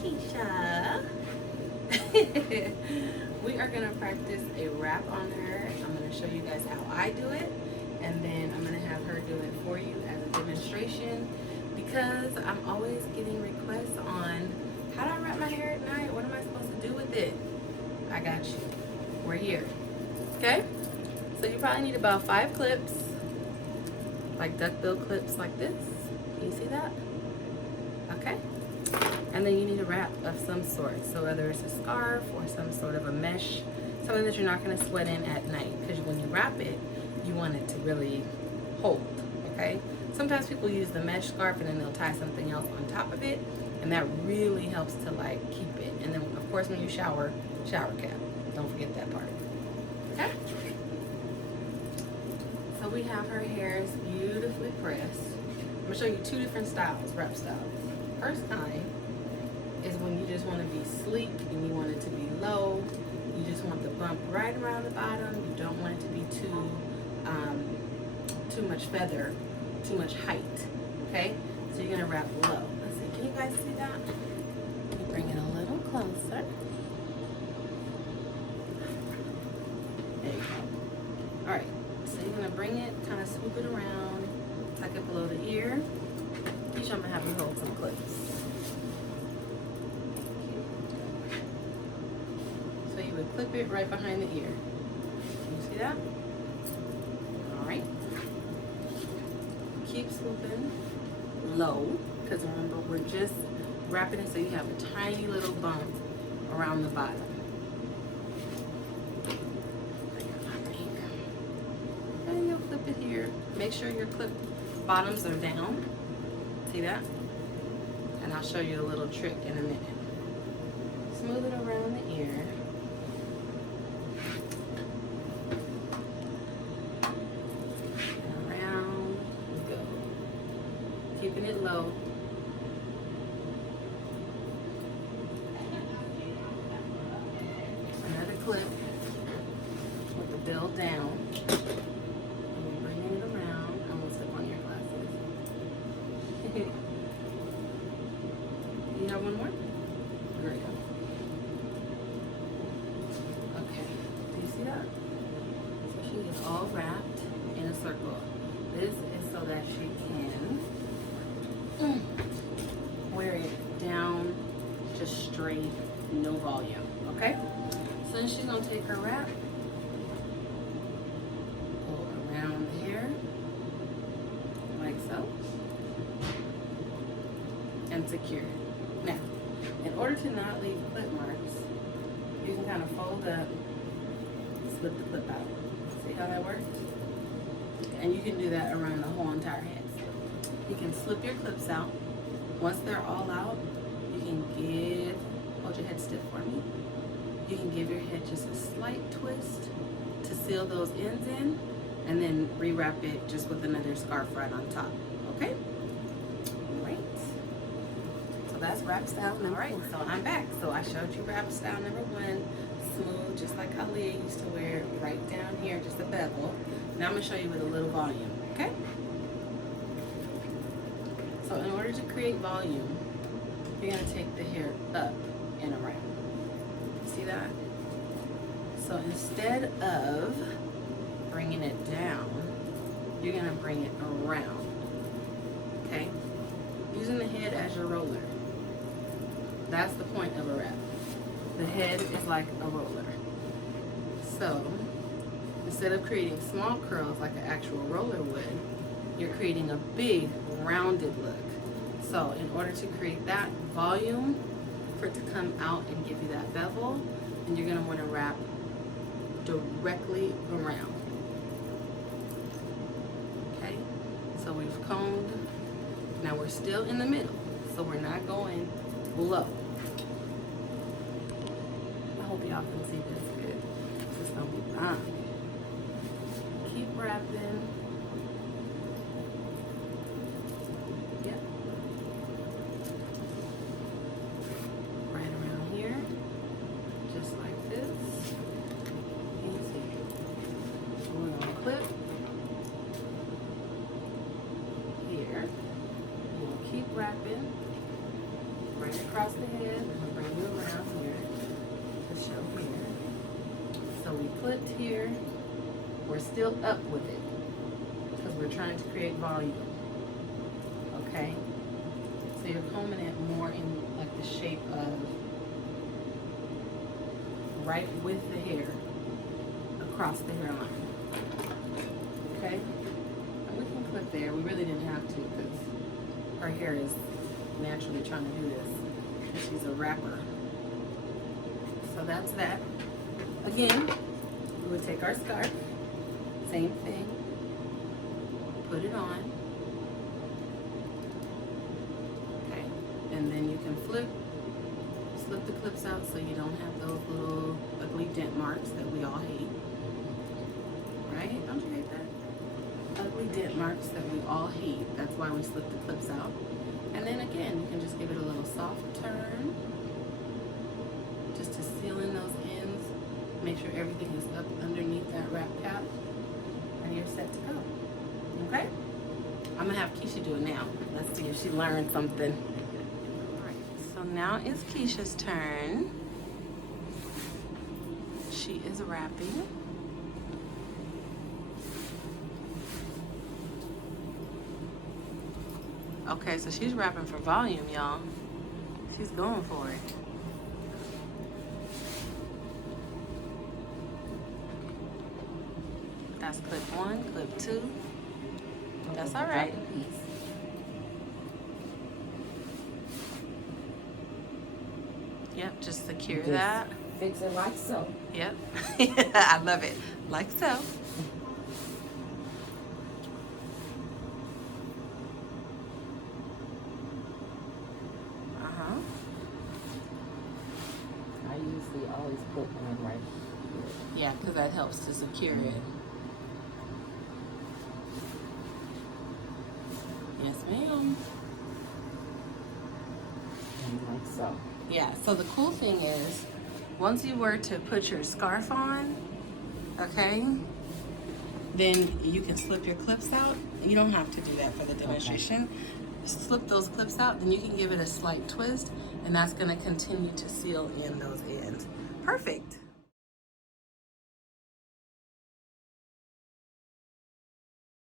Keisha. We are gonna practice a wrap on her. I'm gonna show you guys how I do it, and then I'm gonna have her do it for you as a demonstration, because I'm always getting requests on how do I wrap my hair at night? What am I supposed to do with it? I got you. We're here. Okay? So you probably need about 5 clips, like duckbill clips like this. Can you see that? Okay. And then you need a wrap of some sort. So whether it's a scarf or some sort of a mesh, something that you're not going to sweat in at night. Because when you wrap it, you want it to really hold. Okay? Sometimes people use the mesh scarf and then they'll tie something else on top of it. And that really helps to like keep it. And then of course when you shower, shower cap. Don't forget that part. Okay? So we have her hair is beautifully pressed. I'm going to show you 2 different styles, wrap styles. First kind is when you just want to be sleek and you want it to be low. You just want the bump right around the bottom. You don't want it to be too much feather, too much height. Okay? So you're going to wrap low. Let's see. Can you guys see that? Let me bring it a little closer. There you go. Alright. So you're going to bring it, kind of swoop it around, tuck it below the ear. Each I'm going to have you hold some clips. So you would clip it right behind the ear. Can you see that? Alright. Keep swooping low, because remember we're just wrapping it so you have a tiny little bump around the bottom. And you'll flip it here. Make sure your clip bottoms are down. See that? And I'll show you a little trick in a minute. Smooth it around the ear. And around we go. Keeping it low. Another clip with the bill down. You have one more? Great. Okay. Do you see that? So she is all wrapped in a circle. This is so that she can wear it down just straight, no volume. Okay? So then she's going to take her wrap, pull around the hair, like so, and secure it. Now, in order to not leave clip marks, you can kind of fold up, slip the clip out. See how that works? And you can do that around the whole entire head. You can slip your clips out. Once they're all out, you can hold your head stiff for me. You can give your head just a slight twist to seal those ends in, and then rewrap it just with another scarf right on top. Okay? That's wrap style number 1. So I'm back. So I showed you wrap style number 1, smooth, just like how Leah used to wear it, right down here, just a bevel. Now I'm going to show you with a little volume, okay? So in order to create volume, you're going to take the hair up and around. See that? So instead of bringing it down, you're going to bring it around, okay? Using the head as your roller. That's the point of a wrap. The head is like a roller. So instead of creating small curls like an actual roller would, you're creating a big rounded look. So in order to create that volume, for it to come out and give you that bevel, and you're going to want to wrap directly around. Okay? So we've combed. Now we're still in the middle, so we're not going low. I hope y'all can see this good. This is gonna be fine. Keep wrapping. Yep. Right around here, just like this. Easy. We're gonna clip here. Keep wrapping right across the head. flipped here, we're still up with it because we're trying to create volume. Okay? So you're combing it more in like the shape of right with the hair across the hairline. Okay? And we can clip there. We really didn't have to because her hair is naturally trying to do this. She's a rapper. So that's that. Again, we would take our scarf, same thing, put it on. Okay, and then you can slip the clips out so you don't have those little ugly dent marks that we all hate. Right? Don't you hate that? Ugly dent marks that we all hate. That's why we slip the clips out. And then again, you can just give it a little soft turn just to seal in those ends. Make sure everything is up underneath that wrap cap, and you're set to go. Okay? I'm gonna have Keisha do it now. Let's see if she learned something. All right, so now it's Keisha's turn. She is wrapping. Okay, so she's wrapping for volume, y'all. She's going for it. That's clip 1, clip 2. That's all right. Yep, just secure that. Fix it like so. Yep. I love it. Like so. Uh-huh. I usually always put one right here. Yeah, because that helps to secure it. Yes, ma'am. And like so. Yeah, so the cool thing is, once you were to put your scarf on, okay, then you can slip your clips out. You don't have to do that for the demonstration. Okay. Slip those clips out, then you can give it a slight twist, and that's gonna continue to seal in those ends. Perfect.